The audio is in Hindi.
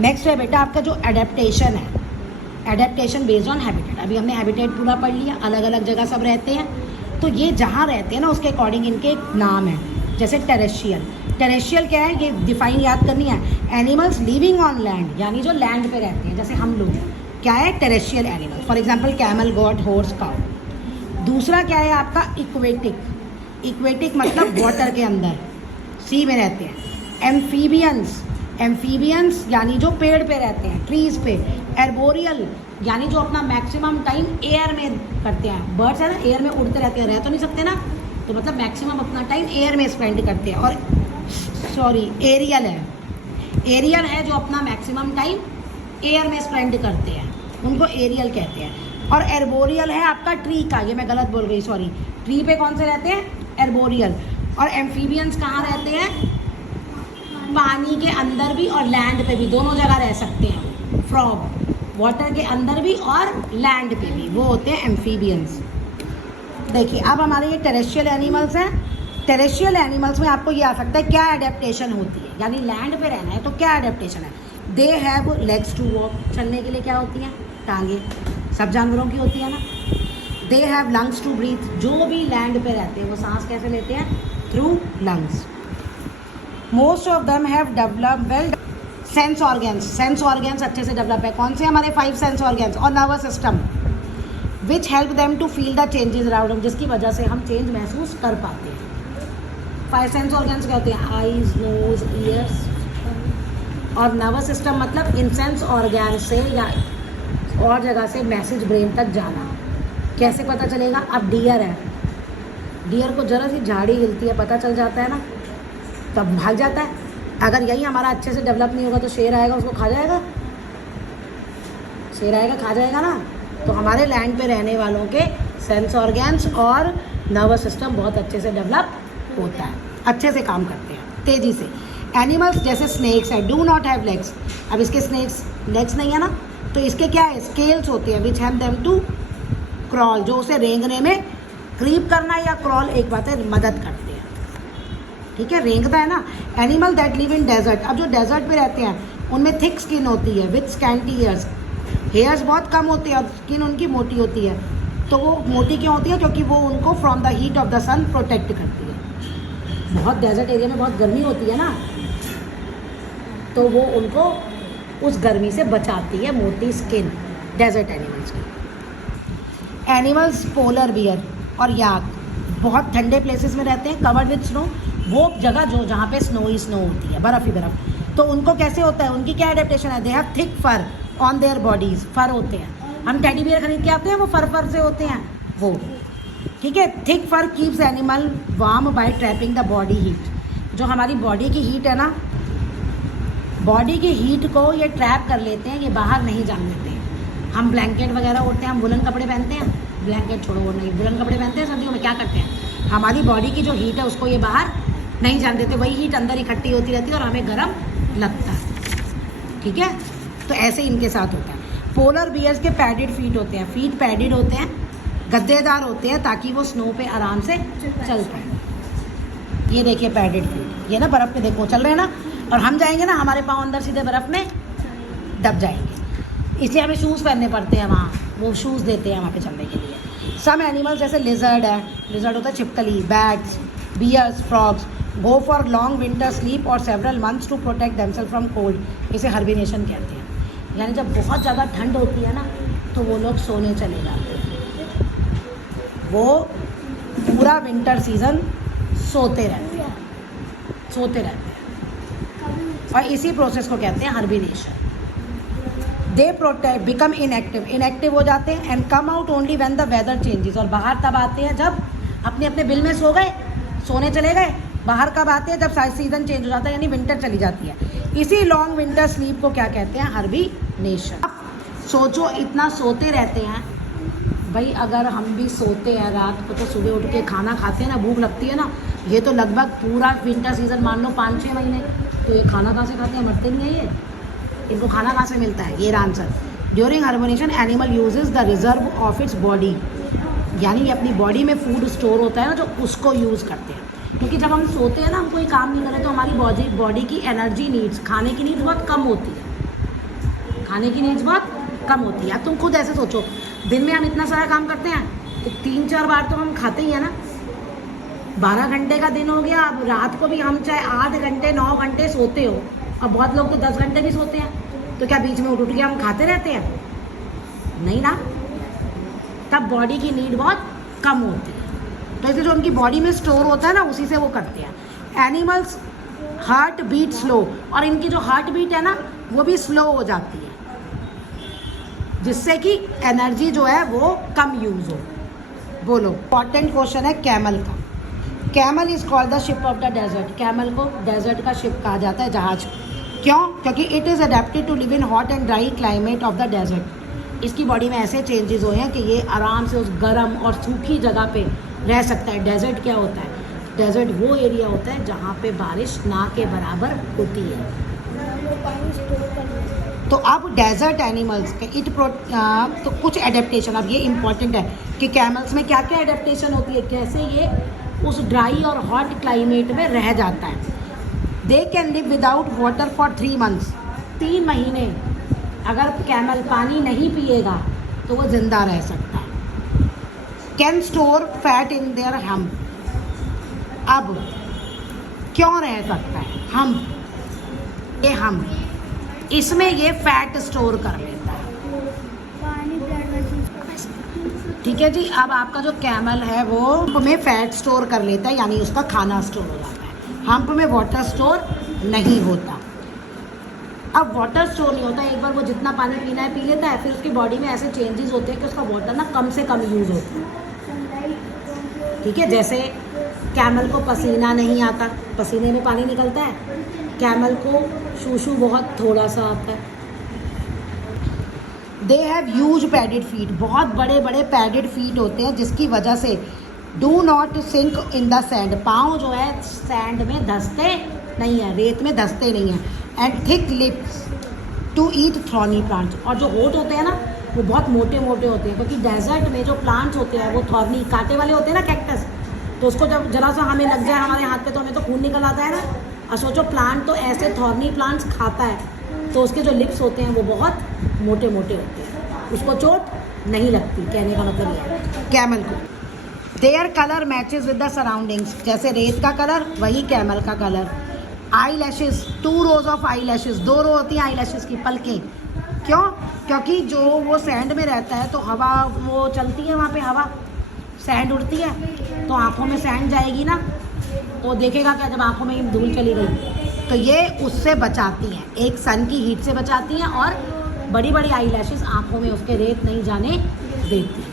नेक्स्ट है बेटा आपका जो एडेप्टेशन है, एडेप्टेशन बेस्ड ऑन हैबिटेट। अभी हमने हैबिटेट पूरा पढ़ लिया, अलग अलग जगह सब रहते हैं, तो ये जहाँ रहते हैं ना उसके अकॉर्डिंग इनके एक नाम है। जैसे टेरेस्ट्रियल, टेरेस्ट्रियल क्या है, ये डिफाइन याद करनी है, एनिमल्स लिविंग ऑन लैंड, यानी जो लैंड पे रहते हैं, जैसे हम लोग, क्या है terrestrial animal, for example camel, got, horse, cow. दूसरा क्या है आपका इक्वेटिक, इक्वेटिक मतलब वाटर के अंदर, सी में रहते हैं। एम्फीबियंस, एम्फीबियंस यानी जो पेड़ पे रहते हैं, ट्रीज़ पे। एर्बोरियल यानी जो अपना मैक्सिमम टाइम एयर में करते हैं, बर्ड्स है ना एयर में उड़ते रहते हैं, रह तो नहीं सकते ना, तो मतलब मैक्सिमम अपना टाइम एयर में स्पेंड करते हैं। और सॉरी एरियल है, एरियल है जो अपना मैक्सिमम टाइम एयर में स्पेंड करते हैं, उनको एरियल कहते हैं। और एर्बोरियल है आपका ट्री का, ये मैं गलत बोल गई सॉरी, ट्री पे कौन से रहते हैं, एर्बोरियल। और एम्फीबियंस कहाँ रहते हैं, पानी के अंदर भी और लैंड पे भी, दोनों जगह रह सकते हैं। फ्रॉग वाटर के अंदर भी और लैंड पे भी, वो होते हैं एम्फीबियंस। देखिए अब हमारे ये टेरेस्ट्रियल एनिमल्स हैं। टेरेस्ट्रियल एनिमल्स में आपको ये आ सकता है क्या एडेप्टेशन होती है, यानी लैंड पे रहना है तो क्या एडेप्टेशन है। They have legs to walk, चलने के लिए क्या होती हैं, टांगे, सब जानवरों की होती है ना। They have lungs to breathe, जो भी लैंड पे रहते हैं वो सांस कैसे लेते हैं, through lungs. Most of them have develop well sense organs, sense organs अच्छे से डेवलप है। कौन से हमारे 5 सेंस ऑर्गेन्स, और nervous system which help them to feel the changes around, जिसकी वजह से हम चेंज महसूस कर पाते हैं। 5 सेंस ऑर्गेन्स क्या होते हैं, आईज, नोज, ईयर्स। और नर्वस सिस्टम मतलब इन सेंस ऑर्गेन से या और जगह से मैसेज ब्रेन तक जाना। कैसे पता चलेगा, अब डियर है, डियर को जरा सी झाड़ी हिलती है पता चल जाता है ना, तब भाग जाता है। अगर यही हमारा अच्छे से डेवलप नहीं होगा तो शेर आएगा उसको खा जाएगा, शेर आएगा खा जाएगा ना। तो हमारे लैंड पे रहने वालों के सेंस ऑर्गेन्स और नर्वस सिस्टम बहुत अच्छे से डेवलप होता है, अच्छे से काम करते हैं तेज़ी से। एनिमल्स जैसे स्नेक्स है, डू नॉट हैव लेग्स, अब इसके स्नेक्स लेग्स नहीं है ना, तो इसके क्या है, स्केल्स होते हैं which help them to crawl, जो उसे रेंगने में, क्रीप करना या क्रॉल एक बात है, मदद करते हैं, ठीक है, रेंगता है ना। Animal that live in desert, अब जो डेजर्ट पे रहते हैं उनमें थिक स्किन होती है विथ स्कैंटी हेयर्स, हेयर्स बहुत कम होती है और स्किन उनकी मोटी होती है। तो वो मोटी क्यों होती है, क्योंकि वो उनको from the heat of the sun protect करती है। बहुत डेजर्ट एरिया में बहुत गर्मी होती है ना, तो वो उनको उस गर्मी से बचाती है, मोटी स्किन डेजर्ट एनिमल्स की। एनिमल्स पोलर बियर और याक बहुत ठंडे प्लेसेस में रहते हैं, कवर्ड विथ स्नो, वो जगह जो जहाँ पे स्नो ही स्नो होती है, बर्फ़ ही बर्फ़। तो उनको कैसे होता है, उनकी क्या एडेप्टेशन है, they have thick fur on their bodies, fur होते हैं। हम टेडी बियर खरीद के आते हैं वो फर से होते हैं वो, ठीक है। Thick fur keeps animal warm by trapping the body heat, जो हमारी बॉडी की हीट है ना, बॉडी की हीट को ये ट्रैप कर लेते हैं, ये बाहर नहीं जाने देते हैं। हम ब्लैंकेट वगैरह ओढ़ते हैं, हम वुलन कपड़े पहनते हैं, ब्लैंकेट छोड़ो वो नहीं, वुलन कपड़े पहनते हैं सर्दियों में, क्या करते हैं, हमारी बॉडी की जो हीट है उसको ये बाहर नहीं जाने देते, वही हीट अंदर इकट्ठी होती रहती है और हमें गर्म लगता है, ठीक है। तो ऐसे इनके साथ होता है। पोलर बियर्स के पैडेड फीट होते हैं, फीट पैडेड होते हैं, गद्देदार होते हैं, ताकि वो स्नो पे आराम से चल पाए। ये देखिए पैडेड फीट, ये ना बर्फ़ पे देखो चल रहे हैं ना, और हम जाएंगे ना हमारे पाँव अंदर सीधे बर्फ़ में दब जाएंगे, इसलिए हमें शूज़ पहनने पड़ते हैं वहाँ, वो शूज़ देते हैं वहाँ पे चलने के लिए। सम एनिमल्स जैसे लिजर्ड है, लिजर्ड होता है छिपकली, bats, bears, frogs go for long winter sleep और several months to protect themselves from cold, इसे हर्बिनेशन कहते हैं। यानी जब बहुत ज़्यादा ठंड होती है ना तो वो लोग सोने चले जाते हैं, वो पूरा विंटर सीज़न सोते रहते हैं, सोते रहते हैं, और इसी प्रोसेस को कहते हैं hibernation. They protect become inactive, inactive हो जाते हैं, and come out only when the weather changes, और बाहर तब आते हैं जब अपने अपने बिल में सो गए, सोने चले गए, बाहर कब आते हैं, जब सीज़न चेंज हो जाता है, यानी विंटर चली जाती है। इसी लॉन्ग विंटर स्लीप को क्या कहते हैं, हर्बिनेशन। सोचो इतना सोते रहते हैं भाई, अगर हम भी सोते हैं रात को तो सुबह उठ के खाना खाते हैं ना, भूख लगती है ना, ये तो लगभग पूरा विंटर सीज़न मान लो 5-6 महीने, तो ये खाना कहाँ से खाते हैं, मरते नहीं है ये, इनको खाना कहाँ से मिलता है, ये answer. During hibernation animal uses the reserve of its body, यानी अपनी बॉडी में फूड स्टोर होता है ना, जो उसको यूज़ करते हैं। क्योंकि जब हम सोते हैं ना, हम कोई काम नहीं करें तो हमारी बॉडी की एनर्जी नीड्स, खाने की नीड्स बहुत कम होती है, खाने की नीड्स बहुत कम होती है। अब तुम खुद ऐसे सोचो, दिन में हम इतना सारा काम करते हैं तो 3-4 बार तो हम खाते ही हैं ना। 12 घंटे का दिन हो गया, अब रात को भी हम चाहे 8 घंटे 9 घंटे सोते हो, अब बहुत लोग तो 10 घंटे भी सोते हैं, तो क्या बीच में उठ के हम खाते रहते हैं? नहीं ना, तब बॉडी की नीड बहुत कम होती है। तो इसलिए जो उनकी बॉडी में स्टोर होता है ना, उसी से वो करते हैं। एनिमल्स हार्ट बीट स्लो, और इनकी जो हार्ट बीट है ना वो भी स्लो हो जाती है, जिससे कि एनर्जी जो है वो कम यूज हो। बोलो, इंपॉर्टेंट क्वेश्चन है कैमल का। Camel is called the ship of the desert. Camel को डेजर्ट का शिप कहा जाता है, जहाज। क्यों? क्योंकि it is adapted to live in hot and dry climate of the desert. इसकी बॉडी में ऐसे चेंजेस हुए हैं कि ये आराम से उस गर्म और सूखी जगह पे रह सकता है। डेजर्ट क्या होता है? डेजर्ट वो एरिया होता है जहाँ पे बारिश ना के बराबर होती है। तो अब डेजर्ट एनिमल्स के तो कुछ एडेप्टेशन, अब ये इम्पॉर्टेंट है कि कैमल्स में क्या क्या एडेप्टेशन होती है, कैसे ये उस ड्राई और हॉट क्लाइमेट में रह जाता है। They can live without water for 3 months। 3 महीने अगर कैमल पानी नहीं पिएगा तो वो जिंदा रह सकता है। Can store fat in their hump. अब क्यों रह सकता है? हम्प, ये हम्प, इसमें ये फैट स्टोर कर लेता है। ठीक है जी। अब आपका जो कैमल है वो हम्प में फैट स्टोर कर लेता है, यानी उसका खाना स्टोर हो जाता है। हम्प में वाटर स्टोर नहीं होता। अब वाटर स्टोर नहीं होता, एक बार वो जितना पानी पीना है पी लेता है, फिर उसकी बॉडी में ऐसे चेंजेस होते हैं कि उसका वाटर ना कम से कम यूज़ होता है। ठीक है, जैसे कैमल को पसीना नहीं आता, पसीने में पानी निकलता है। कैमल को शूशू बहुत थोड़ा सा आता है। They have huge padded feet, बहुत बड़े बड़े पैडेड फीट होते हैं, जिसकी वजह से do not sink in the sand, पाँव जो है सैंड में धंसते नहीं है, रेत में धंसते नहीं हैं। And thick lips to eat thorny plants, और जो होठ होते हैं ना वो बहुत मोटे मोटे होते हैं, क्योंकि डेजर्ट में जो प्लांट्स होते हैं वो थॉर्नी कांटे वाले होते हैं ना, कैक्टस, तो उसको जब जरा सा हमें लग जाए हमारे हाथ पे तो हमें तो खून निकल आता है ना। और सोचो प्लांट तो ऐसे थॉर्नी प्लांट्स खाता है, तो उसके जो लिप्स होते हैं वो बहुत मोटे मोटे होते हैं, उसको चोट नहीं लगती। कहने का मतलब ये है कैमल को। Their colour matches with the surroundings, जैसे रेत का कलर वही कैमल का colour. Eye lashes, 2 rows of eye lashes, 2 रो होती हैं आई लैशेज की, पलकें। क्यों? क्योंकि जो वो सैंड में रहता है तो हवा वो चलती है, वहाँ पे हवा सैंड उड़ती है, तो आँखों में सैंड जाएगी ना, तो देखेगा क्या जब आँखों में धूल चली गई, तो ये उससे बचाती हैं, एक सन की हीट से बचाती हैं, और बड़ी बड़ी आई लैशेज आँखों में उसके रेत नहीं जाने देती।